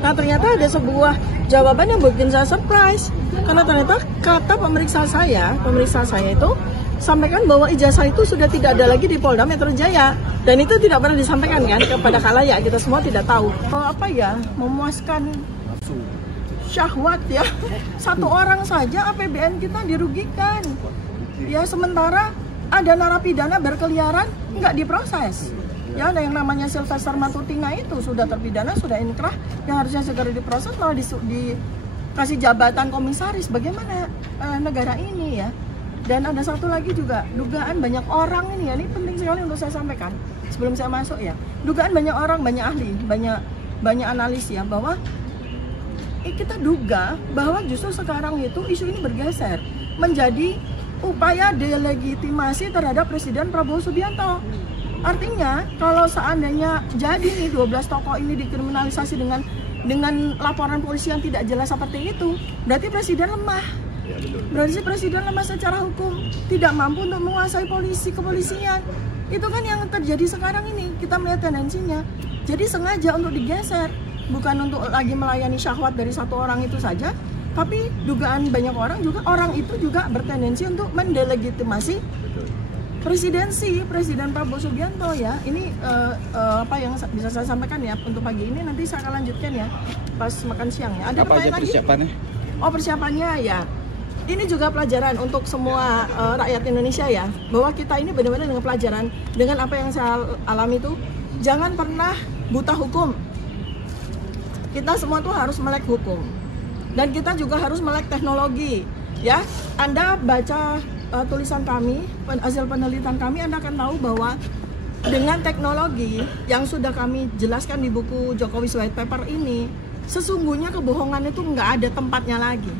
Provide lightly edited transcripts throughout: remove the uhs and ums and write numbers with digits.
Nah ternyata ada sebuah jawaban yang bikin saya surprise, karena ternyata kata pemeriksa saya itu sampaikan bahwa ijazah itu sudah tidak ada lagi di Polda Metro Jaya, dan itu tidak pernah disampaikan kan kepada khalayak, kita semua tidak tahu. Memuaskan syahwat ya, satu orang saja APBN kita dirugikan ya, sementara ada narapidana berkeliaran nggak diproses ya. Ada yang namanya Sylvester Matutinga itu sudah terpidana, sudah inkrah, yang harusnya segera diproses malah dikasih jabatan komisaris. Bagaimana negara ini ya? Dan ada satu lagi juga, dugaan banyak orang ini ya, ini penting sekali untuk saya sampaikan sebelum saya masuk ya. Dugaan banyak orang, banyak ahli, banyak analis ya, bahwa kita duga bahwa justru sekarang itu isu ini bergeser menjadi upaya delegitimasi terhadap Presiden Prabowo Subianto. Artinya kalau seandainya jadi nih 12 tokoh ini dikriminalisasi dengan laporan polisi yang tidak jelas seperti itu, berarti Presiden lemah. Berarti Presiden lemah secara hukum, tidak mampu untuk menguasai kepolisian. Itu kan yang terjadi sekarang ini, kita melihat tendensinya. Jadi sengaja untuk digeser, bukan untuk lagi melayani syahwat dari satu orang itu saja, tapi dugaan banyak orang itu juga bertendensi untuk mendelegitimasi Presiden Prabowo Subianto ya. Ini apa yang bisa saya sampaikan ya untuk pagi ini, nanti saya akan lanjutkan ya pas makan siang ya. Ada pertanyaan lagi? Persiapannya? Oh persiapannya ya. Ini juga pelajaran untuk semua rakyat Indonesia ya, bahwa kita ini benar-benar dengan pelajaran, dengan apa yang saya alami itu, jangan pernah buta hukum. Kita semua tuh harus melek hukum, dan kita juga harus melek teknologi ya. Anda baca tulisan kami, hasil penelitian kami, Anda akan tahu bahwa dengan teknologi yang sudah kami jelaskan di buku Jokowi's White Paper ini, sesungguhnya kebohongan itu nggak ada tempatnya lagi.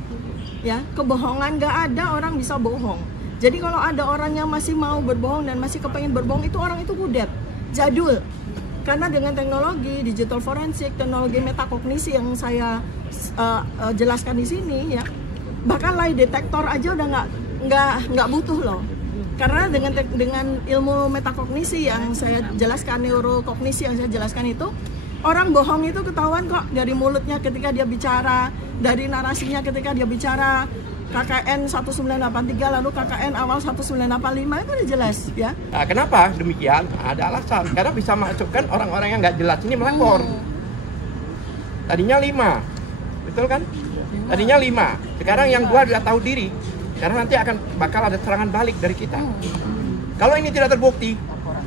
Ya, kebohongan nggak ada, orang bisa bohong. Jadi kalau ada orang yang masih mau berbohong dan masih kepengen berbohong, itu orang itu kudet, jadul. Karena dengan teknologi digital forensik, teknologi metakognisi yang saya jelaskan di sini ya, bahkan lie detector aja udah nggak butuh loh. Karena dengan ilmu metakognisi yang saya jelaskan, neurokognisi yang saya jelaskan itu, orang bohong itu ketahuan kok dari mulutnya ketika dia bicara, dari narasinya ketika dia bicara. KKN 1983 lalu KKN awal 1985 itu udah jelas ya. Nah, kenapa demikian? Ada alasan, karena bisa masukkan orang-orang yang nggak jelas ini melapor. Tadinya 5, betul kan? Tadinya 5, sekarang yang 2 sudah tahu diri, karena nanti bakal ada serangan balik dari kita. Kalau ini tidak terbukti,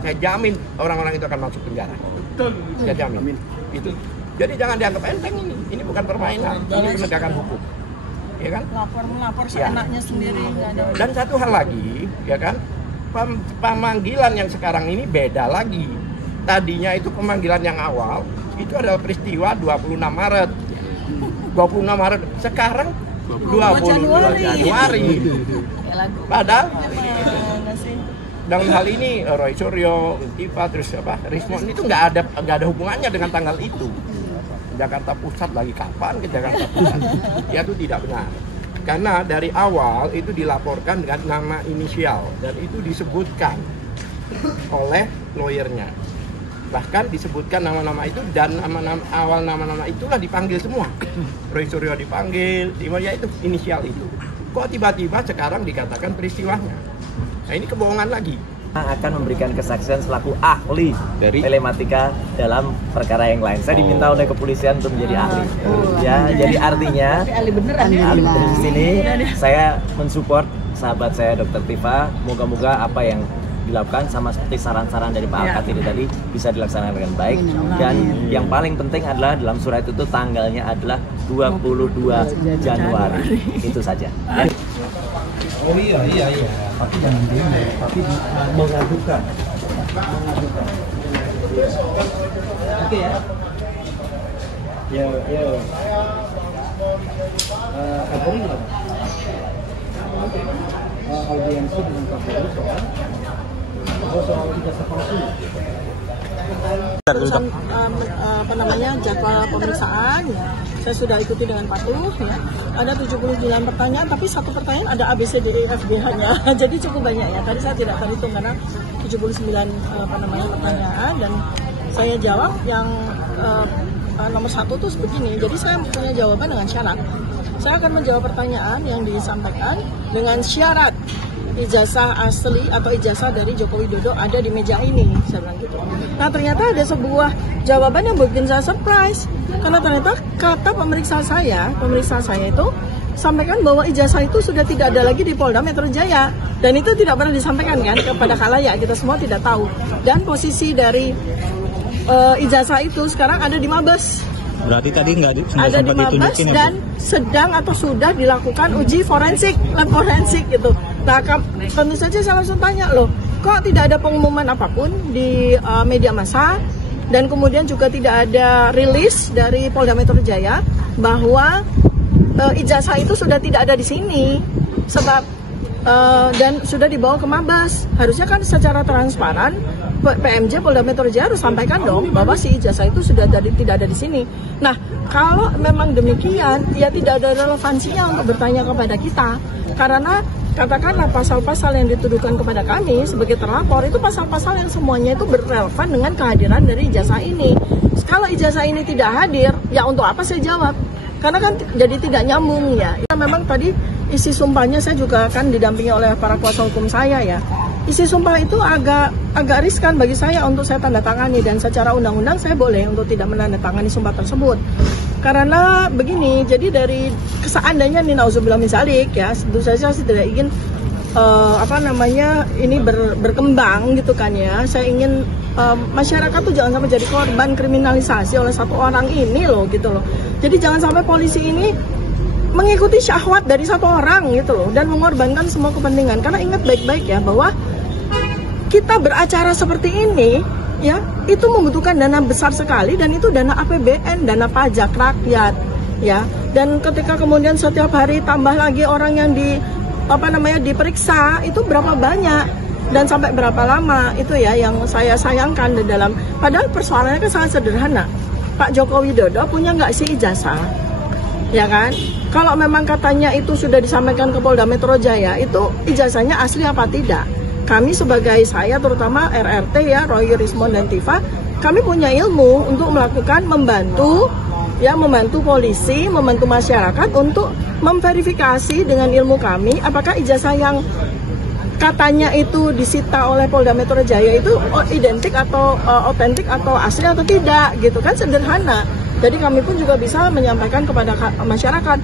saya jamin orang-orang itu akan masuk penjara. Betul. Saya jamin. Itu. Jadi jangan dianggap enteng ini. Ini bukan permainan, ini penegakan hukum. Ya kan? Melapor seenaknya sendiri nggak ada. Dan satu hal lagi, ya kan? Pemanggilan yang sekarang ini beda lagi. Tadinya itu pemanggilan yang awal itu adalah peristiwa 26 Maret. 26 Maret. Sekarang 22 Januari. Padahal dalam hal ini Roy Suryo, Untifa, terus Rismon itu nggak ada hubungannya dengan tanggal itu. Jakarta Pusat lagi kapan ke Jakarta Pusat? Ya itu tidak benar. Karena dari awal itu dilaporkan dengan nama inisial dan itu disebutkan oleh lawyernya. Bahkan disebutkan nama-nama itu dan nama-nama itulah dipanggil semua. Roy Suryo dipanggil, ya itu inisial itu. Kok tiba-tiba sekarang dikatakan peristiwanya? Nah ini kebohongan lagi. Akan memberikan kesaksian selaku ahli dari telematika dalam perkara yang lain. Saya diminta oleh kepolisian untuk menjadi ahli. Ya, jadi artinya ahli beneran di sini saya mensupport sahabat saya Dr. Tifa. Moga-moga apa yang dilakukan sama seperti saran-saran dari Pak Alkatiri tadi bisa dilaksanakan dengan baik. Dan yang paling penting adalah dalam surat itu tanggalnya adalah 22 Januari. Itu saja. Oh iya, tapi jangan demo, tapi mengadukan. Oke ya. Ya. Kapolri nggak? Audiensi dengan Kapolri soal ijazah palsu. Urusan jadwal pemeriksaan saya sudah ikuti dengan patuh ya. Ada 79 pertanyaan, tapi satu pertanyaan ada A, B, C, D, E, F, G hanya. Jadi cukup banyak ya. Tadi saya tidak terhitung karena 79 pertanyaan, dan saya jawab yang nomor 1 tuh begini. Jadi saya punya jawaban dengan syarat. Saya akan menjawab pertanyaan yang disampaikan dengan syarat ijazah asli atau ijazah dari Joko Widodo ada di meja ini, saya bilang gitu. Nah ternyata ada sebuah jawaban yang bikin saya surprise, karena ternyata kata pemeriksa saya itu sampaikan bahwa ijazah itu sudah tidak ada lagi di Polda Metro Jaya, dan itu tidak pernah disampaikan kan kepada khalayak, kita semua tidak tahu. Dan posisi dari ijazah itu sekarang ada di Mabes. Berarti tadi nggak ada di Mabes dan sedang atau sudah dilakukan uji forensik, lab forensik gitu. Nah, tentu saja saya langsung tanya, loh, kok tidak ada pengumuman apapun di media massa, dan kemudian juga tidak ada rilis dari Polda Metro Jaya bahwa ijazah itu sudah tidak ada di sini, sebab dan sudah dibawa ke Mabes. Harusnya kan secara transparan PMJ Polda Metro Jaya harus sampaikan dong bahwa si ijazah itu sudah tidak ada di sini. Nah, kalau memang demikian, ya tidak ada relevansinya untuk bertanya kepada kita, karena katakanlah pasal-pasal yang dituduhkan kepada kami sebagai terlapor itu pasal-pasal yang semuanya itu berrelevan dengan kehadiran dari ijazah ini. Kalau ijazah ini tidak hadir, ya untuk apa saya jawab? Karena kan jadi tidak nyambung ya. Memang tadi isi sumpahnya saya juga kan didampingi oleh para kuasa hukum saya ya. Isi sumpah itu agak riskan bagi saya untuk saya tanda tangani, dan secara undang-undang saya boleh untuk tidak menandatangani sumpah tersebut. Karena begini, jadi dari seandainya nih nauzubillah min dzalik ya, tentu saja saya tidak ingin ini berkembang gitu kan ya. Saya ingin masyarakat tuh jangan sampai jadi korban kriminalisasi oleh satu orang ini loh gitu loh. Jadi jangan sampai polisi ini mengikuti syahwat dari satu orang gitu loh, dan mengorbankan semua kepentingan. Karena ingat baik-baik ya bahwa kita beracara seperti ini ya, itu membutuhkan dana besar sekali, dan itu dana APBN, dana pajak rakyat ya. Dan ketika kemudian setiap hari tambah lagi orang yang diperiksa, itu berapa banyak dan sampai berapa lama, itu ya yang saya sayangkan di dalam. Padahal persoalannya kan sangat sederhana. Pak Joko Widodo punya nggak sih ijazah? Ya kan? Kalau memang katanya itu sudah disampaikan ke Polda Metro Jaya, itu ijazahnya asli apa tidak? Kami sebagai terutama RRT ya, Roy Rismond dan Tifa, kami punya ilmu untuk melakukan membantu polisi, membantu masyarakat untuk memverifikasi dengan ilmu kami apakah ijazah yang katanya itu disita oleh Polda Metro Jaya itu identik atau otentik atau asli atau tidak gitu kan, sederhana. Jadi kami pun juga bisa menyampaikan kepada masyarakat.